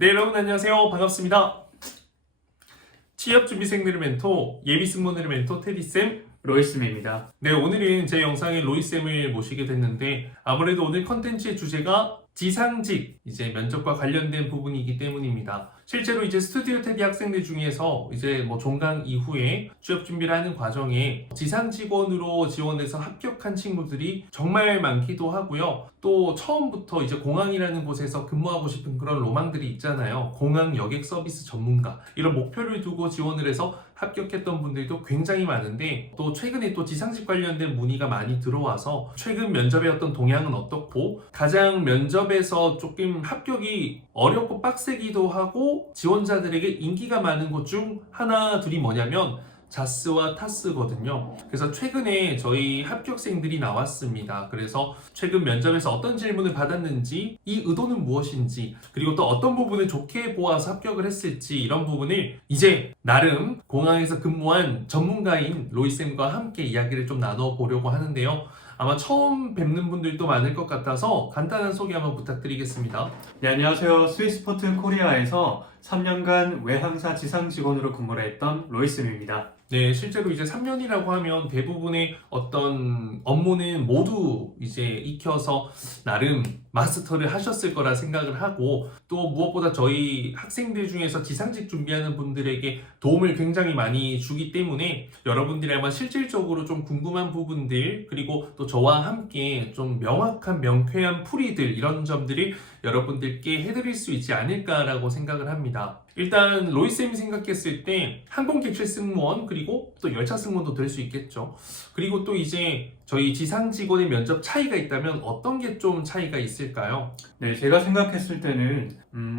네, 여러분 안녕하세요. 반갑습니다. 취업준비생들의 멘토, 예비승무원들의 멘토 테디쌤, 로이스입니다. 네, 오늘은 제 영상에 로이쌤을 모시게 됐는데 아무래도 오늘 컨텐츠의 주제가 지상직, 이제 면접과 관련된 부분이기 때문입니다. 실제로 이제 스튜디오 테디 학생들 중에서 이제 종강 이후에 취업 준비를 하는 과정에 지상 직원으로 지원해서 합격한 친구들이 정말 많기도 하고요. 또 처음부터 이제 공항이라는 곳에서 근무하고 싶은 그런 로망들이 있잖아요. 공항 여객 서비스 전문가 이런 목표를 두고 지원을 해서 합격했던 분들도 굉장히 많은데 또 최근에 또 지상직 관련된 문의가 많이 들어와서 최근 면접의 어떤 동향은 어떻고 가장 면접에서 조금 합격이 어렵고 빡세기도 하고 지원자들에게 인기가 많은 것 중 하나 둘이 뭐냐면 자스와 타스거든요. 그래서 최근에 저희 합격생들이 나왔습니다. 그래서 최근 면접에서 어떤 질문을 받았는지, 이 의도는 무엇인지, 그리고 또 어떤 부분을 좋게 보아서 합격을 했을지 이런 부분을 이제 나름 공항에서 근무한 전문가인 로이쌤과 함께 이야기를 좀 나눠보려고 하는데요. 아마 처음 뵙는 분들도 많을 것 같아서 간단한 소개 한번 부탁드리겠습니다. 네, 안녕하세요. 스위스포트 코리아에서 3년간 외항사 지상 직원으로 근무를 했던 로이스입니다. 네, 실제로 이제 3년이라고 하면 대부분의 어떤 업무는 모두 이제 익혀서 나름 마스터를 하셨을 거라 생각을 하고 또 무엇보다 저희 학생들 중에서 지상직 준비하는 분들에게 도움을 굉장히 많이 주기 때문에 여러분들이 아마 실질적으로 좀 궁금한 부분들 그리고 또 저와 함께 좀 명확한 명쾌한 풀이들 이런 점들을 여러분들께 해드릴 수 있지 않을까라고 생각을 합니다. 일단 로이쌤이 생각했을 때 항공객실 승무원 그리고 또 열차 승무원도 될 수 있겠죠. 그리고 또 이제 저희 지상 직원의 면접 차이가 있다면 어떤 게 좀 차이가 있을까요? 네, 제가 생각했을 때는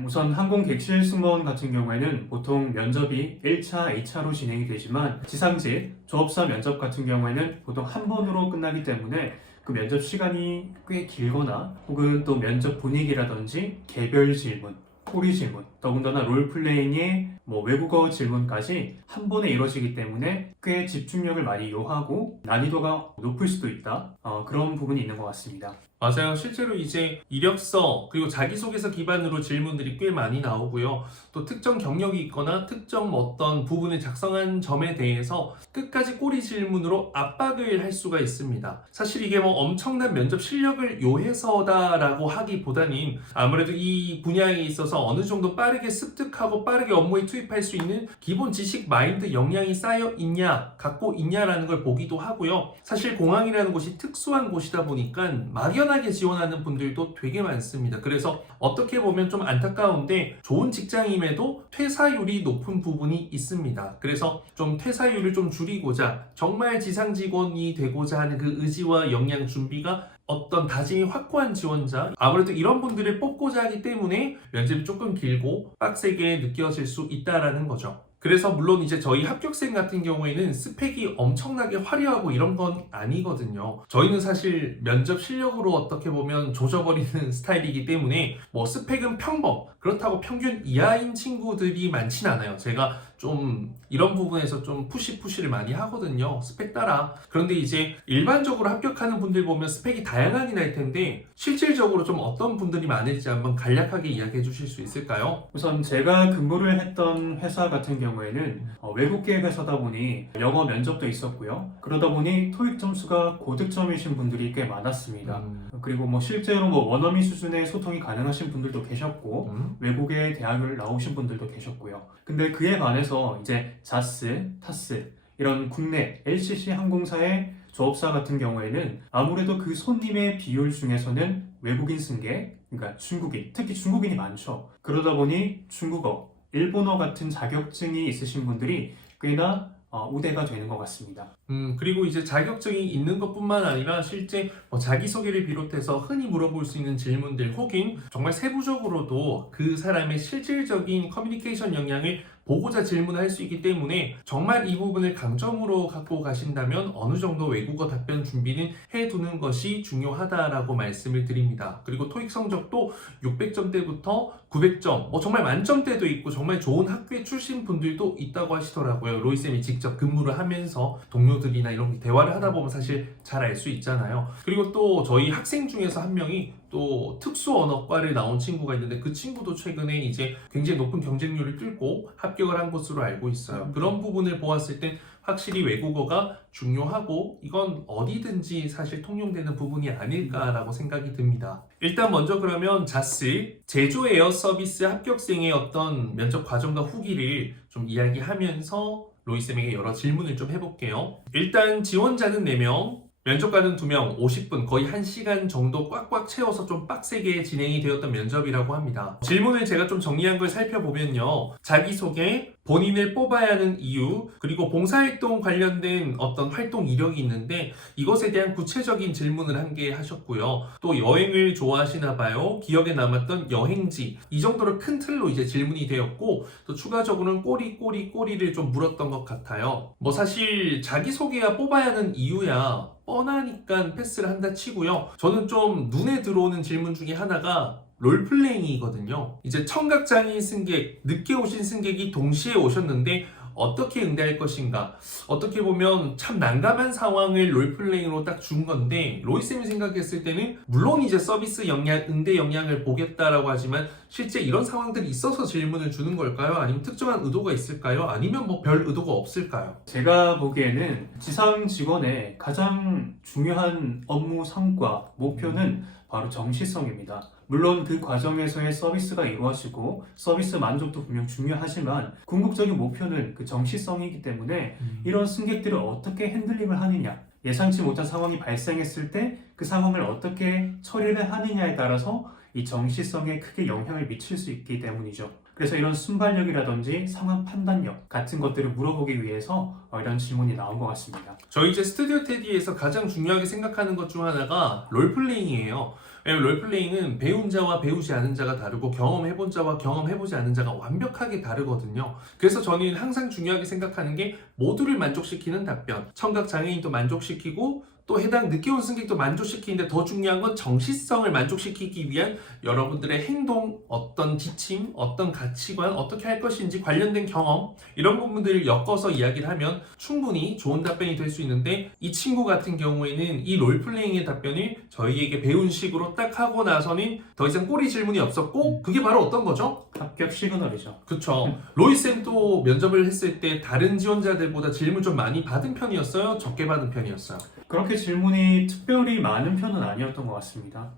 우선 항공객실 승무원 같은 경우에는 보통 면접이 1차, 2차로 진행이 되지만 지상직, 조업사 면접 같은 경우에는 보통 한 번으로 끝나기 때문에 그 면접 시간이 꽤 길거나 혹은 또 면접 분위기라든지 개별 질문, 코리 질문, 더군다나 롤플레잉의 외국어 질문까지 한 번에 이루어지기 때문에 꽤 집중력을 많이 요하고 난이도가 높을 수도 있다. 그런 부분이 있는 것 같습니다. 맞아요. 실제로 이제 이력서 그리고 자기소개서 기반으로 질문들이 꽤 많이 나오고요. 또 특정 경력이 있거나 특정 어떤 부분을 작성한 점에 대해서 끝까지 꼬리 질문으로 압박을 할 수가 있습니다. 사실 이게 엄청난 면접 실력을 요해서다라고 하기보다는 아무래도 이 분야에 있어서 어느 정도 빠르게 습득하고 빠르게 업무에 투입할 수 있는 기본 지식, 마인드, 역량이 쌓여 있냐, 갖고 있냐라는 걸 보기도 하고요. 사실 공항이라는 곳이 특수한 곳이다 보니까 막연하게 지원하는 분들도 되게 많습니다. 그래서 어떻게 보면 좀 안타까운데 좋은 직장임에도 퇴사율이 높은 부분이 있습니다. 그래서 좀 퇴사율을 좀 줄이고자 정말 지상 직원이 되고자 하는 그 의지와 역량 준비가 어떤 다짐이 확고한 지원자 아무래도 이런 분들을 뽑고자 하기 때문에 면접이 조금 길고 빡세게 느껴질 수 있다라는 거죠. 그래서 물론 이제 저희 합격생 같은 경우에는 스펙이 엄청나게 화려하고 이런 건 아니거든요. 저희는 사실 면접 실력으로 어떻게 보면 조져버리는 스타일이기 때문에 스펙은 평범 그렇다고 평균 이하인 친구들이 많진 않아요. 제가 좀 이런 부분에서 좀 푸시를 많이 하거든요. 스펙 따라. 그런데 이제 일반적으로 합격하는 분들 보면 스펙이 다양하긴 할 텐데 실질적으로 좀 어떤 분들이 많을지 한번 간략하게 이야기해 주실 수 있을까요? 우선 제가 근무를 했던 회사 같은 경우에는 외국계 회사다 보니 영어 면접도 있었고요. 그러다 보니 토익 점수가 고득점이신 분들이 꽤 많았습니다. 그리고 실제로 원어민 수준의 소통이 가능하신 분들도 계셨고 외국의 대학을 나오신 분들도 계셨고요. 근데 그에 반해서 이제 자스, 타스 이런 국내 LCC 항공사의 조업사 같은 경우에는 아무래도 그 손님의 비율 중에서는 외국인 승객, 그러니까 중국인, 특히 중국인이 많죠. 그러다 보니 중국어, 일본어 같은 자격증이 있으신 분들이 꽤나 우대가 되는 것 같습니다. 그리고 이제 자격증이 있는 것뿐만 아니라 실제 자기소개를 비롯해서 흔히 물어볼 수 있는 질문들 혹은 정말 세부적으로도 그 사람의 실질적인 커뮤니케이션 역량을 보고자 질문할 수 있기 때문에 정말 이 부분을 강점으로 갖고 가신다면 어느 정도 외국어 답변 준비는 해두는 것이 중요하다라고 말씀을 드립니다. 그리고 토익 성적도 600점대부터 900점, 정말 만점대도 있고 정말 좋은 학교에 출신 분들도 있다고 하시더라고요. 로이쌤이 직접 근무를 하면서 동료들이나 이런 대화를 하다 보면 사실 잘 알 수 있잖아요. 그리고 또 저희 학생 중에서 한 명이 또 특수 언어과를 나온 친구가 있는데 그 친구도 최근에 이제 굉장히 높은 경쟁률을 뚫고 합격을 한 것으로 알고 있어요. 그런 부분을 보았을 땐 확실히 외국어가 중요하고 이건 어디든지 사실 통용되는 부분이 아닐까라고 생각이 듭니다. 일단 먼저 그러면 자스 제조 에어 서비스 합격생의 어떤 면접 과정과 후기를 좀 이야기하면서 로이쌤에게 여러 질문을 좀 해볼게요. 일단 지원자는 4명, 면접관은 2명, 50분, 거의 1시간 정도 꽉꽉 채워서 좀 빡세게 진행이 되었던 면접이라고 합니다. 질문을 제가 좀 정리한 걸 살펴보면요. 자기소개, 본인을 뽑아야 하는 이유, 그리고 봉사활동 관련된 어떤 활동 이력이 있는데 이것에 대한 구체적인 질문을 한 개 하셨고요. 또 여행을 좋아하시나 봐요. 기억에 남았던 여행지, 이 정도로 큰 틀로 이제 질문이 되었고 또 추가적으로는 꼬리를 좀 물었던 것 같아요. 뭐 사실 자기소개야 뽑아야 하는 이유야 뻔하니까 패스를 한다 치고요. 저는 좀 눈에 들어오는 질문 중에 하나가 롤플레잉이거든요. 이제 청각장애인 승객, 늦게 오신 승객이 동시에 오셨는데 어떻게 응대할 것인가. 어떻게 보면 참 난감한 상황을 롤플레잉으로 딱 준 건데 로이쌤이 생각했을 때는 물론 이제 서비스 역량, 응대 역량을 보겠다라고 하지만 실제 이런 상황들이 있어서 질문을 주는 걸까요? 아니면 특정한 의도가 있을까요? 아니면 뭐 별 의도가 없을까요? 제가 보기에는 지상 직원의 가장 중요한 업무 성과, 목표는 바로 정시성입니다. 물론 그 과정에서의 서비스가 이루어지고 서비스 만족도 분명 중요하지만 궁극적인 목표는 그 정시성이기 때문에 이런 승객들을 어떻게 핸들링을 하느냐, 예상치 못한 상황이 발생했을 때 그 상황을 어떻게 처리를 하느냐에 따라서 이 정시성에 크게 영향을 미칠 수 있기 때문이죠. 그래서 이런 순발력이라든지 상황 판단력 같은 것들을 물어보기 위해서 이런 질문이 나온 것 같습니다. 저희 이제 스튜디오 테디에서 가장 중요하게 생각하는 것 중 하나가 롤플레잉이에요. 롤플레잉은 배운 자와 배우지 않은 자가 다르고 경험해본 자와 경험해보지 않은 자가 완벽하게 다르거든요. 그래서 저는 항상 중요하게 생각하는 게 모두를 만족시키는 답변, 청각장애인도 만족시키고 또 해당 늦게 온 승객도 만족시키는데 더 중요한 건 정시성을 만족시키기 위한 여러분들의 행동, 어떤 지침, 어떤 가치관, 어떻게 할 것인지 관련된 경험 이런 부분들을 엮어서 이야기를 하면 충분히 좋은 답변이 될 수 있는데 이 친구 같은 경우에는 이 롤플레잉의 답변을 저희에게 배운 식으로 딱 하고 나서는 더 이상 꼬리 질문이 없었고 그게 바로 어떤 거죠? 합격 시그널이죠. 그쵸. 로이쌤도 면접을 했을 때 다른 지원자들보다 질문 좀 많이 받은 편이었어요? 적게 받은 편이었어요? 그렇게 질문이 특별히 많은 편은 아니었던 것 같습니다.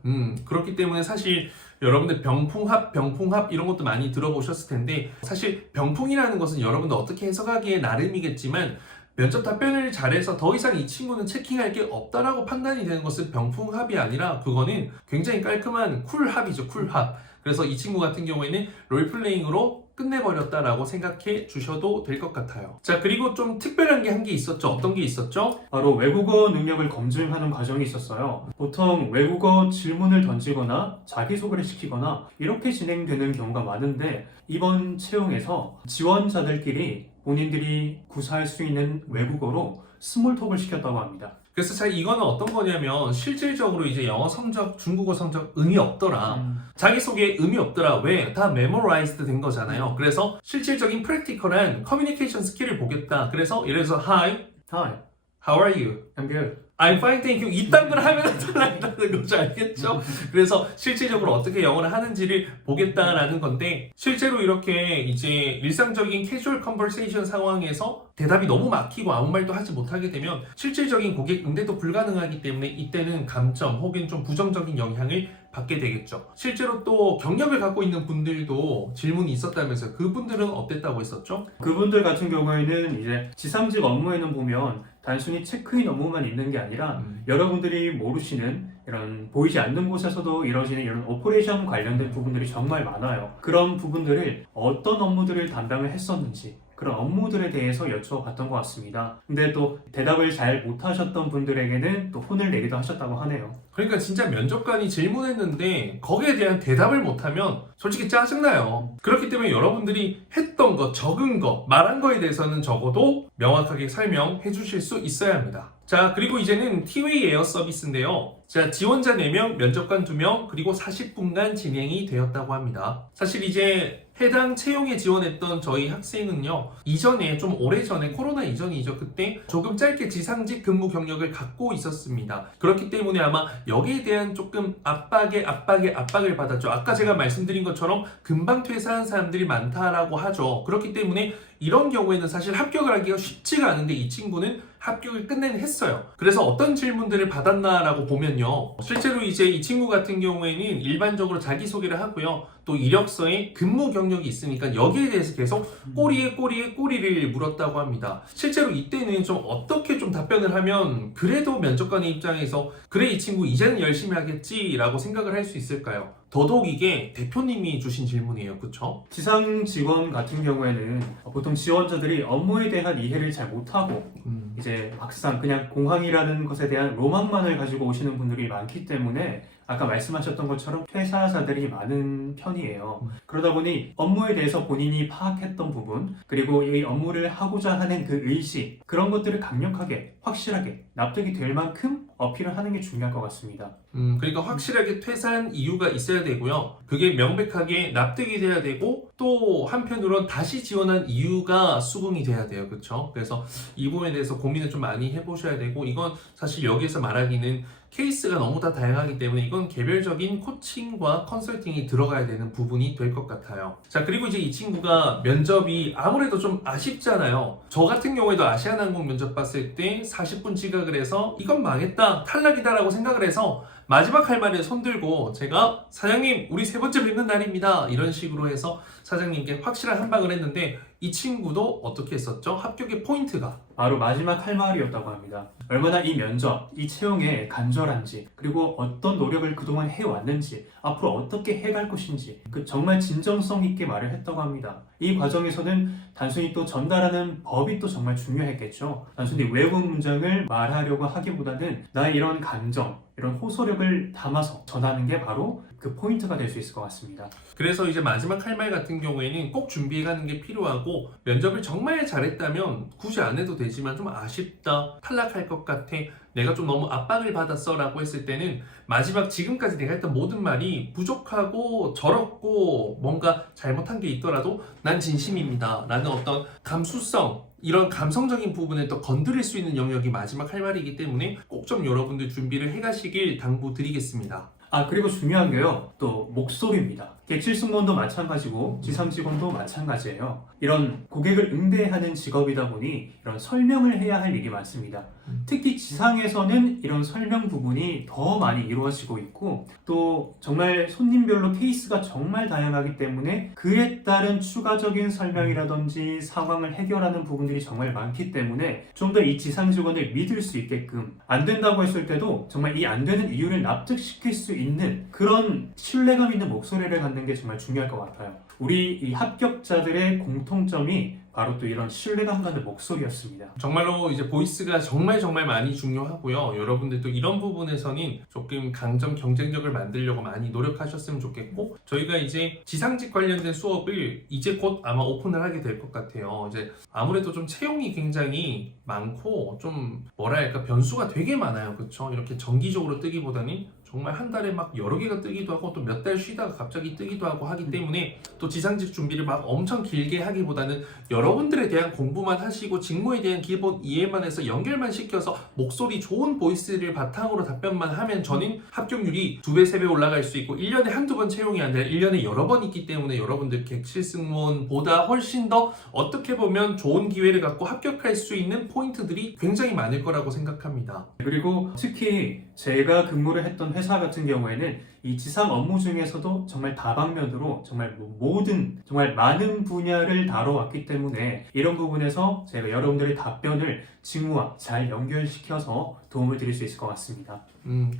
그렇기 때문에 사실 여러분들 병풍합 이런 것도 많이 들어보셨을 텐데 사실 병풍이라는 것은 여러분들 어떻게 해석하기에 나름이겠지만 면접 답변을 잘해서 더 이상 이 친구는 체킹할 게 없다라고 판단이 되는 것은 병풍합이 아니라 그거는 굉장히 깔끔한 쿨합이죠. 쿨합. 그래서 이 친구 같은 경우에는 롤플레잉으로 끝내버렸다라고 생각해 주셔도 될 것 같아요. 자, 그리고 좀 특별한 게 한 게 있었죠. 어떤 게 있었죠? 바로 외국어 능력을 검증하는 과정이 있었어요. 보통 외국어 질문을 던지거나 자기소개를 시키거나 이렇게 진행되는 경우가 많은데 이번 채용에서 지원자들끼리 본인들이 구사할 수 있는 외국어로 스몰톡을 시켰다고 합니다. 그래서 자, 이거는 어떤 거냐면 실질적으로 이제 영어 성적, 중국어 성적 의미 없더라. 자기소개에 의미 없더라. 왜? 다 메모라이즈드 된 거잖아요. 그래서 실질적인 프랙티컬한 커뮤니케이션 스킬을 보겠다. 그래서 예를 들어서 Hi, Hi, how are you? I'm good. I'm fine, thank you. 이딴 걸 하면 달라진다는 거죠. 알겠죠? 그래서 실질적으로 어떻게 영어를 하는지를 보겠다라는 건데 실제로 이렇게 이제 일상적인 캐주얼 컨버세이션 상황에서 대답이 너무 막히고 아무 말도 하지 못하게 되면 실질적인 고객 응대도 불가능하기 때문에 이때는 감점 혹은 좀 부정적인 영향을 받게 되겠죠. 실제로 또 경력을 갖고 있는 분들도 질문이 있었다면서요. 그분들은 어땠다고 했었죠? 그분들 같은 경우에는 이제 지상직 업무에는 보면 단순히 체크인 업무만 있는 게 아니라 여러분들이 모르시는 이런 보이지 않는 곳에서도 이루어지는 이런 오퍼레이션 관련된 부분들이 정말 많아요. 그런 부분들을 어떤 업무들을 담당을 했었는지 그런 업무들에 대해서 여쭤봤던 것 같습니다. 근데 또 대답을 잘 못하셨던 분들에게는 또 혼을 내기도 하셨다고 하네요. 그러니까 진짜 면접관이 질문했는데 거기에 대한 대답을 못하면 솔직히 짜증나요. 그렇기 때문에 여러분들이 했던 거, 적은 거, 말한 거에 대해서는 적어도 명확하게 설명해 주실 수 있어야 합니다. 자, 그리고 이제는 티웨이 에어 서비스인데요. 자, 지원자 4명, 면접관 2명, 그리고 40분간 진행이 되었다고 합니다. 사실 이제 해당 채용에 지원했던 저희 학생은요, 이전에 좀 오래전에 코로나 이전이죠. 그때 조금 짧게 지상직 근무 경력을 갖고 있었습니다. 그렇기 때문에 아마 여기에 대한 조금 압박을 받았죠. 아까 제가 말씀드린 것처럼 금방 퇴사한 사람들이 많다라고 하죠. 그렇기 때문에 이런 경우에는 사실 합격을 하기가 쉽지가 않은데 이 친구는 합격을 끝내긴 했어요. 그래서 어떤 질문들을 받았나라고 보면요. 실제로 이제 이 친구 같은 경우에는 일반적으로 자기소개를 하고요. 또 이력서에 근무 경력이 있으니까 여기에 대해서 계속 꼬리를 물었다고 합니다. 실제로 이때는 좀 어떻게 좀 답변을 하면 그래도 면접관의 입장에서 그래 이 친구 이제는 열심히 하겠지라고 생각을 할 수 있을까요? 더더욱 이게 대표님이 주신 질문이에요. 그쵸? 지상 직원 같은 경우에는 보통 지원자들이 업무에 대한 이해를 잘 못하고 이제 막상 그냥 공항이라는 것에 대한 로망만을 가지고 오시는 분들이 많기 때문에 아까 말씀하셨던 것처럼 퇴사자들이 많은 편이에요. 그러다 보니 업무에 대해서 본인이 파악했던 부분, 그리고 이 업무를 하고자 하는 그 의지, 그런 것들을 강력하게, 확실하게 납득이 될 만큼 어필을 하는 게 중요할 것 같습니다. 그러니까 확실하게 퇴사한 이유가 있어야 되고요. 그게 명백하게 납득이 돼야 되고 또 한편으론 다시 지원한 이유가 수긍이 돼야 돼요. 그렇죠? 그래서 이 부분에 대해서 고민을 좀 많이 해보셔야 되고 이건 사실 여기에서 말하기는 케이스가 너무 다 다양하기 때문에 이건 개별적인 코칭과 컨설팅이 들어가야 되는 부분이 될 것 같아요. 자, 그리고 이제 이 친구가 면접이 아무래도 좀 아쉽잖아요. 저 같은 경우에도 아시아나항공 면접 봤을 때 40분 지각을 해서 이건 망했다, 탈락이다라고 생각을 해서 마지막 할 말에 손들고 제가 사장님 우리 세 번째 뵙는 날입니다 이런 식으로 해서 사장님께 확실한 한방을 했는데 이 친구도 어떻게 했었죠? 합격의 포인트가 바로 마지막 할 말이었다고 합니다. 얼마나 이 면접, 이 채용에 간절한지, 그리고 어떤 노력을 그동안 해왔는지, 앞으로 어떻게 해갈 것인지 그 정말 진정성 있게 말을 했다고 합니다. 이 과정에서는 단순히 또 전달하는 법이 또 정말 중요했겠죠. 단순히 외국 문장을 말하려고 하기보다는 나의 이런 감정, 이런 호소력을 담아서 전하는 게 바로 그 포인트가 될 수 있을 것 같습니다. 그래서 이제 마지막 할 말 같은 경우에는 꼭 준비해가는 게 필요하고 면접을 정말 잘했다면 굳이 안 해도 되지만 좀 아쉽다, 탈락할 것 같아, 내가 좀 너무 압박을 받았어 라고 했을 때는 마지막 지금까지 내가 했던 모든 말이 부족하고 저렇고 뭔가 잘못한 게 있더라도 난 진심입니다 라는 어떤 감수성, 이런 감성적인 부분을 또 건드릴 수 있는 영역이 마지막 할 말이기 때문에 꼭 좀 여러분들 준비를 해가시길 당부드리겠습니다. 그리고 중요한 게요, 또 목소리입니다. 객실 승무원도 마찬가지고 지상 직원도 마찬가지예요. 이런 고객을 응대하는 직업이다 보니 이런 설명을 해야 할 일이 많습니다. 특히 지상에서는 이런 설명 부분이 더 많이 이루어지고 있고 또 정말 손님별로 케이스가 정말 다양하기 때문에 그에 따른 추가적인 설명이라든지 상황을 해결하는 부분들이 정말 많기 때문에 좀 더 이 지상 직원을 믿을 수 있게끔 안 된다고 했을 때도 정말 이 안 되는 이유를 납득시킬 수 있는 그런 신뢰감 있는 목소리를 갖는 게 정말 중요할 것 같아요. 우리 이 합격자들의 공통점이 바로 또 이런 신뢰감 가는 목소리였습니다. 정말로 이제 보이스가 정말 많이 중요하고요. 여러분들도 이런 부분에서는 조금 강점 경쟁력을 만들려고 많이 노력하셨으면 좋겠고 저희가 이제 지상직 관련된 수업을 이제 곧 아마 오픈을 하게 될 것 같아요. 이제 아무래도 좀 채용이 굉장히 많고 좀 뭐랄까 변수가 되게 많아요. 그렇죠? 이렇게 정기적으로 뜨기보다는 정말 한 달에 막 여러 개가 뜨기도 하고 또 몇 달 쉬다가 갑자기 뜨기도 하고 하기 때문에 또 지상직 준비를 막 엄청 길게 하기보다는 여러분들에 대한 공부만 하시고 직무에 대한 기본 이해만 해서 연결만 시켜서 목소리 좋은 보이스를 바탕으로 답변만 하면 저는 합격률이 2배, 3배 올라갈 수 있고 1년에 한두 번 채용이 아니라 1년에 여러 번 있기 때문에 여러분들 객실 승무원보다 훨씬 더 어떻게 보면 좋은 기회를 갖고 합격할 수 있는 포인트들이 굉장히 많을 거라고 생각합니다. 그리고 특히 제가 근무를 했던 회사 같은 경우에는 이 지상 업무 중에서도 정말 다방면으로 정말 모든 정말 많은 분야를 다뤄왔기 때문에 이런 부분에서 제가 여러분들의 답변을 직무와 잘 연결시켜서 도움을 드릴 수 있을 것 같습니다.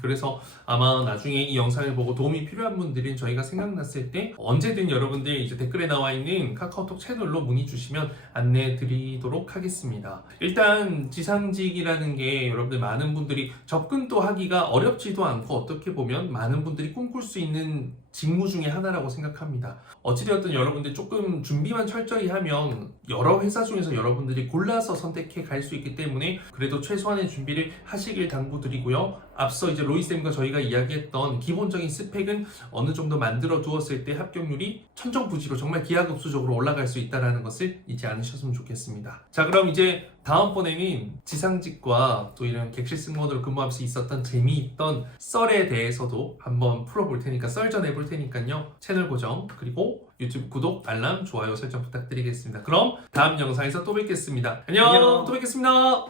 그래서 아마 나중에 이 영상을 보고 도움이 필요한 분들은 저희가 생각났을 때 언제든 여러분들 이제 댓글에 나와 있는 카카오톡 채널로 문의 주시면 안내 드리도록 하겠습니다. 일단 지상직이라는 게 여러분들 많은 분들이 접근도 하기가 어렵지도 않고 어떻게 보면 많은 분들이 꿈꿀 수 있는 직무 중에 하나라고 생각합니다. 어찌되었든 여러분들 조금 준비만 철저히 하면 여러 회사 중에서 여러분들이 골라서 선택해 갈 수 있기 때문에 그래도 최소한의 준비를 하시길 당부드리고요. 앞서 이제 로이쌤과 저희가 이야기했던 기본적인 스펙은 어느 정도 만들어 두었을 때 합격률이 천정부지로 정말 기하급수적으로 올라갈 수 있다는 것을 잊지 않으셨으면 좋겠습니다. 자, 그럼 이제 다음번에는 지상직과 또 이런 객실 승무원으로 근무하면서 있었던 재미있던 썰에 대해서도 한번 풀어볼 테니까 썰 전 해볼 테니까요. 채널 고정 그리고 유튜브 구독, 알람, 좋아요 설정 부탁드리겠습니다. 그럼 다음 영상에서 또 뵙겠습니다. 안녕. 또 뵙겠습니다.